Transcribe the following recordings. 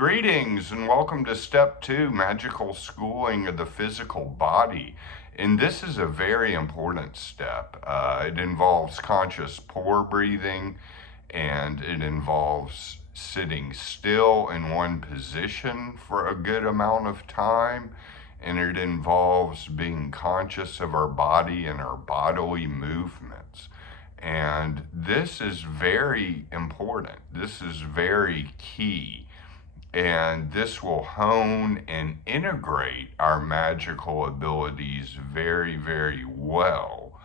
Greetings and welcome to Step 2, Magical Schooling of the Physical Body. And this is a very important step. It involves conscious pore breathing, and it involves sitting still in one position for a good amount of time. And it involves being conscious of our body and our bodily movements. And this is very important. This is very key. And this will hone and integrate our magical abilities very, very well,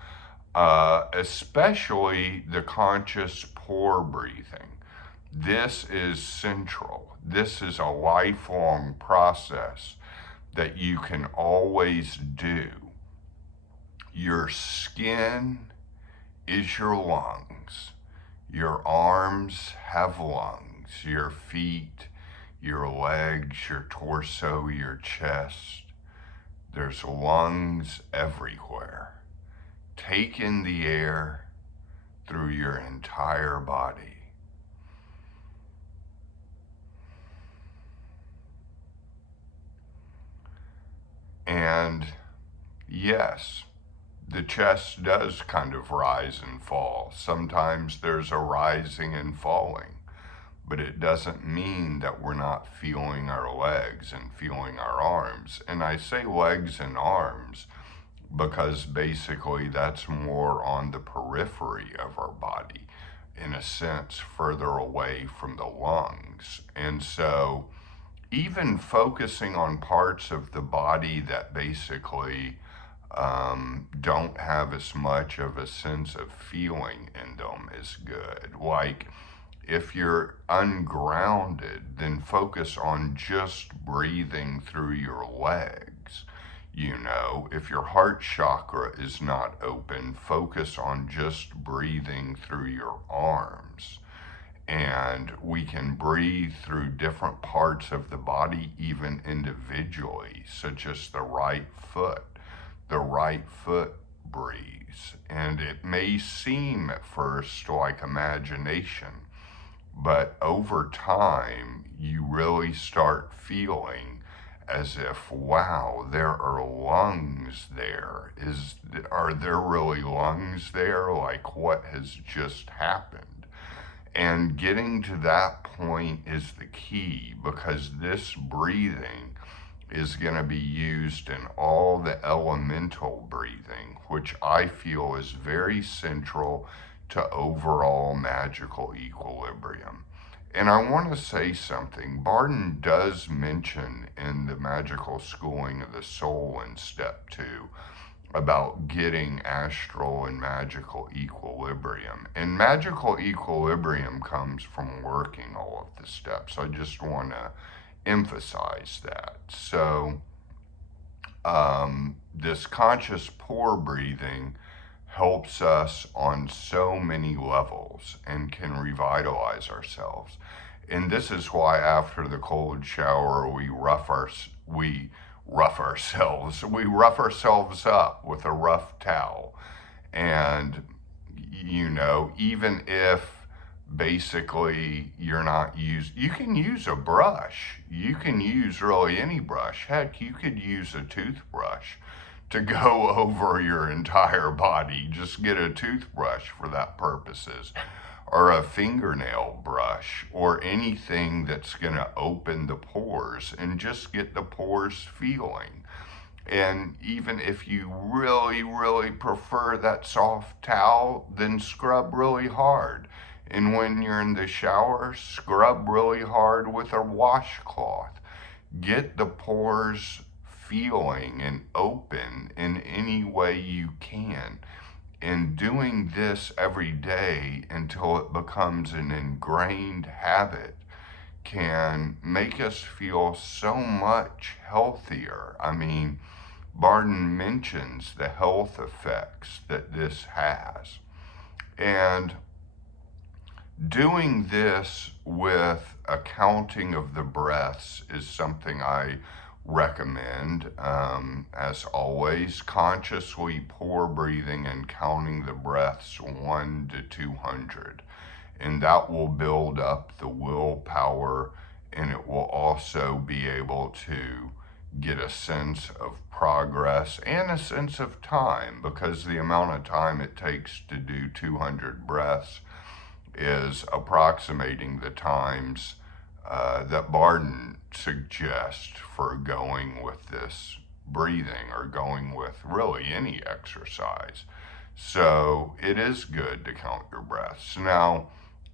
especially the conscious pore breathing. This is central. This is a lifelong process that you can always do. Your skin is your lungs. Your arms have lungs. Your feet, your legs, your torso, your chest. There's lungs everywhere. Take in the air through your entire body. And yes, the chest does kind of rise and fall. Sometimes there's a rising and falling. But it doesn't mean that we're not feeling our legs and feeling our arms. And I say legs and arms because basically that's more on the periphery of our body, in a sense, further away from the lungs. And so even focusing on parts of the body that basically don't have as much of a sense of feeling in them is good. Like, if you're ungrounded, then focus on just breathing through your legs. If your heart chakra is not open, focus on just breathing through your arms. And we can breathe through different parts of the body, even individually, such as the right foot. The right foot breathes. And it may seem at first like imagination, but over time, you really start feeling as if, wow, there are lungs there. Are there really lungs there? Like, what has just happened? And getting to that point is the key, because this breathing is going to be used in all the elemental breathing, which I feel is very central to overall magical equilibrium. And I want to say something. Bardon does mention in the Magical Schooling of the Soul in Step 2 about getting astral and magical equilibrium. And magical equilibrium comes from working all of the steps. I just want to emphasize that. So this conscious pore breathing helps us on so many levels and can revitalize ourselves. And this is why after the cold shower we rough ourselves up with a rough towel. And even if basically you can use a brush. You can use really any brush. Heck, you could use a toothbrush to go over your entire body. Just get a toothbrush for that purposes, or a fingernail brush, or anything that's going to open the pores and just get the pores feeling. And even if you really, really prefer that soft towel, then scrub really hard. And when you're in the shower, scrub really hard with a washcloth. Get the pores feeling and open in any way you can. And doing this every day until it becomes an ingrained habit can make us feel so much healthier. I mean, Bardon mentions the health effects that this has. And doing this with a counting of the breaths is something I recommend. As always, consciously pore breathing and counting the breaths 1 to 200. And that will build up the willpower, and it will also be able to get a sense of progress and a sense of time, because the amount of time it takes to do 200 breaths is approximating the times that Bardon suggests for going with this breathing or going with really any exercise. So it is good to count your breaths. Now,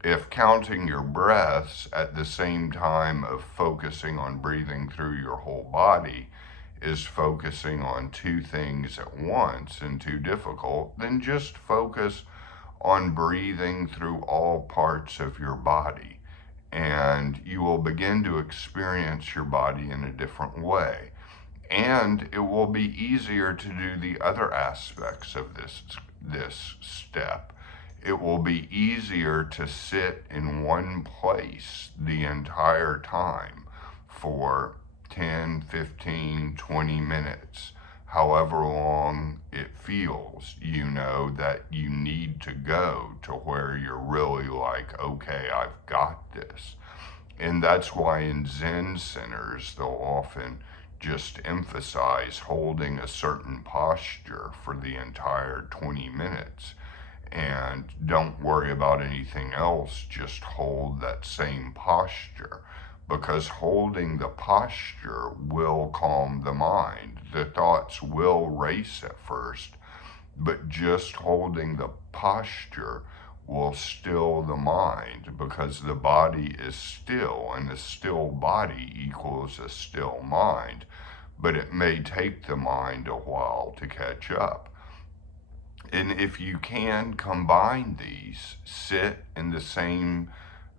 if counting your breaths at the same time of focusing on breathing through your whole body is focusing on two things at once and too difficult, then just focus on breathing through all parts of your body, and you will begin to experience your body in a different way. And it will be easier to do the other aspects of this step. It will be easier to sit in one place the entire time for 10, 15, 20 minutes, however long it feels. You know that you need to go to where you're really like, okay, I've got this. And that's why in Zen centers, they'll often just emphasize holding a certain posture for the entire 20 minutes. And don't worry about anything else, just hold that same posture. Because holding the posture will calm the mind. The thoughts will race at first, but just holding the posture will still the mind, because the body is still, and a still body equals a still mind. But it may take the mind a while to catch up. And if you can combine these, sit in the same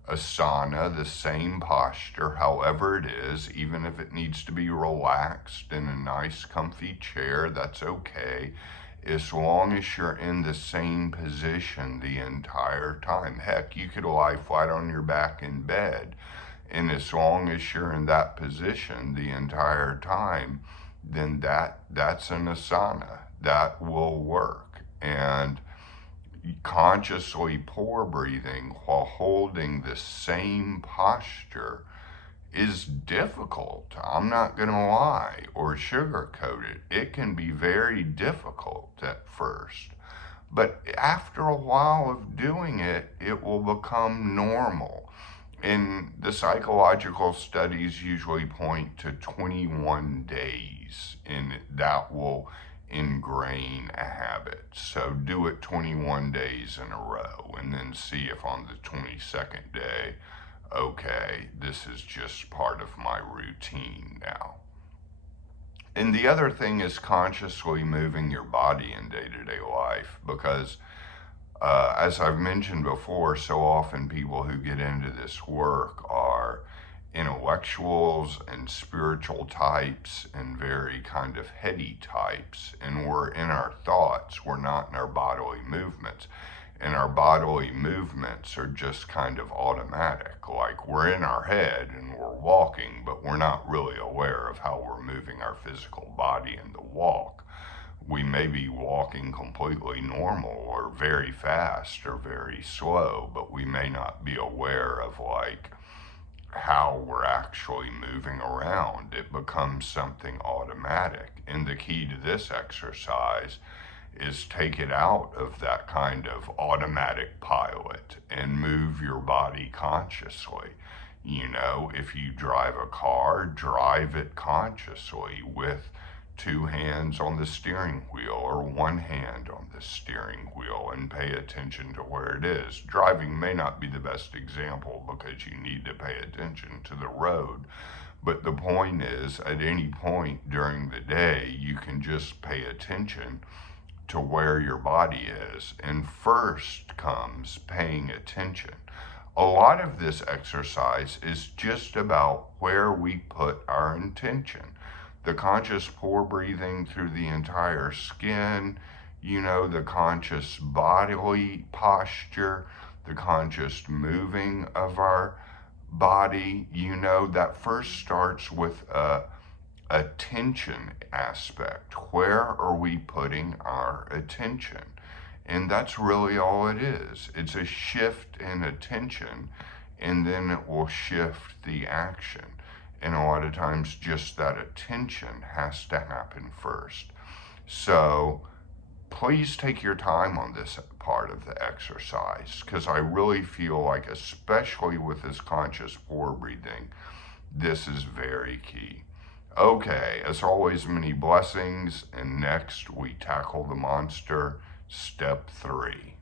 asana, the same posture, however it is, even if it needs to be relaxed in a nice comfy chair, that's okay, as long as you're in the same position the entire time. Heck, you could lie flat on your back in bed, and as long as you're in that position the entire time, then that's an asana. That will work. And consciously pour breathing while holding the same posture is difficult. I'm not going to lie or sugarcoat it. It can be very difficult at first. But after a while of doing it, it will become normal. And the psychological studies usually point to 21 days, and that will ingrain a habit. So do it 21 days in a row, and then see if on the 22nd day, okay, this is just part of my routine now. And the other thing is consciously moving your body in day-to-day life, because as I've mentioned before, so often people who get into this work are intellectuals and spiritual types and very kind of heady types, and we're in our thoughts, we're not in our bodily movements. And our bodily movements are just kind of automatic, like we're in our head and we're walking, but we're not really aware of how we're moving our physical body in the walk. We may be walking completely normal or very fast or very slow, but we may not be aware of like how we're actually moving around. It becomes something automatic. And the key to this exercise is take it out of that kind of automatic pilot and move your body consciously. You know, if you drive a car, drive it consciously with two hands on the steering wheel or one hand on the steering wheel, and pay attention to where it is. Driving may not be the best example because you need to pay attention to the road, but the point is, at any point during the day, you can just pay attention to where your body is. And first comes paying attention. A lot of this exercise is just about where we put our intention. The conscious pour breathing through the entire skin, you know, the conscious bodily posture, the conscious moving of our body, you know, that first starts with a attention aspect. Where are we putting our attention? And that's really all it is. It's a shift in attention, and then it will shift the action. And a lot of times just that attention has to happen first. So please take your time on this part of the exercise, because I really feel like, especially with this conscious pore breathing, this is very key. Okay, as always, many blessings, and next we tackle the monster, step 3.